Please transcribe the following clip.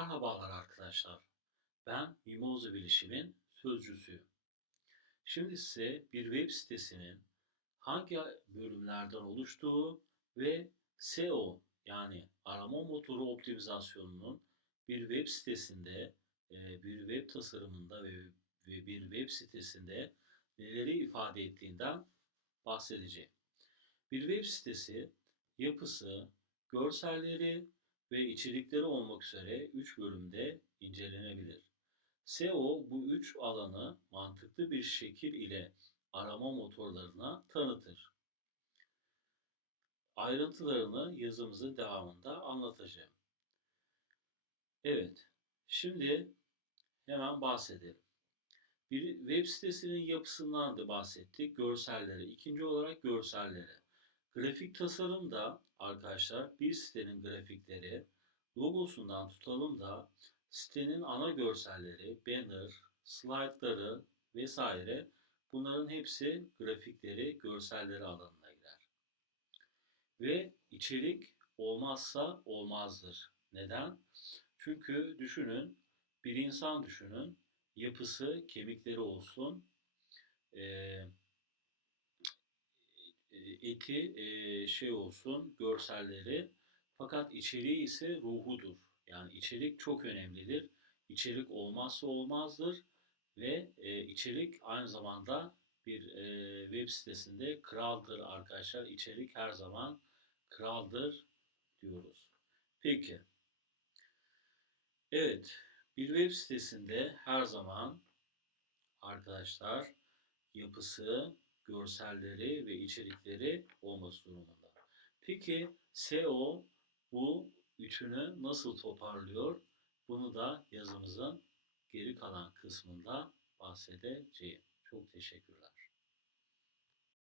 Merhabalar arkadaşlar. Ben Mimoza Bilişim'in sözcüsüyüm. Şimdi size bir web sitesinin hangi bölümlerden oluştuğu ve SEO yani arama motoru optimizasyonunun bir web sitesinde, e, bir web tasarımında ve ve bir web sitesinde neleri ifade ettiğinden bahsedeceğim. Bir web sitesi yapısı, görselleri ve içerikleri olmak üzere 3 bölümde incelenebilir. SEO bu üç alanı mantıklı bir şekil ile arama motorlarına tanıtır. Ayrıntılarını yazımızın devamında anlatacağım. Evet, şimdi hemen bahsedelim. Bir web sitesinin yapısından da bahsettik, görselleri. İkinci olarak görselleri. Grafik tasarımda arkadaşlar bir sitenin grafikleri logosundan tutalım da sitenin ana görselleri, banner, slaytları vesaire bunların hepsi grafikleri, görselleri alanına girer. Ve içerik olmazsa olmazdır. Neden? Çünkü düşünün, bir insan düşünün, yapısı, kemikleri olsun, e, eti e, şey olsun, görselleri fakat içeriği ise ruhudur. Yani içerik çok önemlidir. İçerik olmazsa olmazdır ve e, içerik aynı zamanda bir e, web sitesinde kraldır arkadaşlar. İçerik her zaman kraldır diyoruz. Peki. Evet, bir web sitesinde her zaman arkadaşlar yapısı, görselleri ve içerikleri olması durumunda. Peki SEO bu üçünü nasıl toparlıyor? Bunu da yazımızın geri kalan kısmında bahsedeceğim. Çok teşekkürler.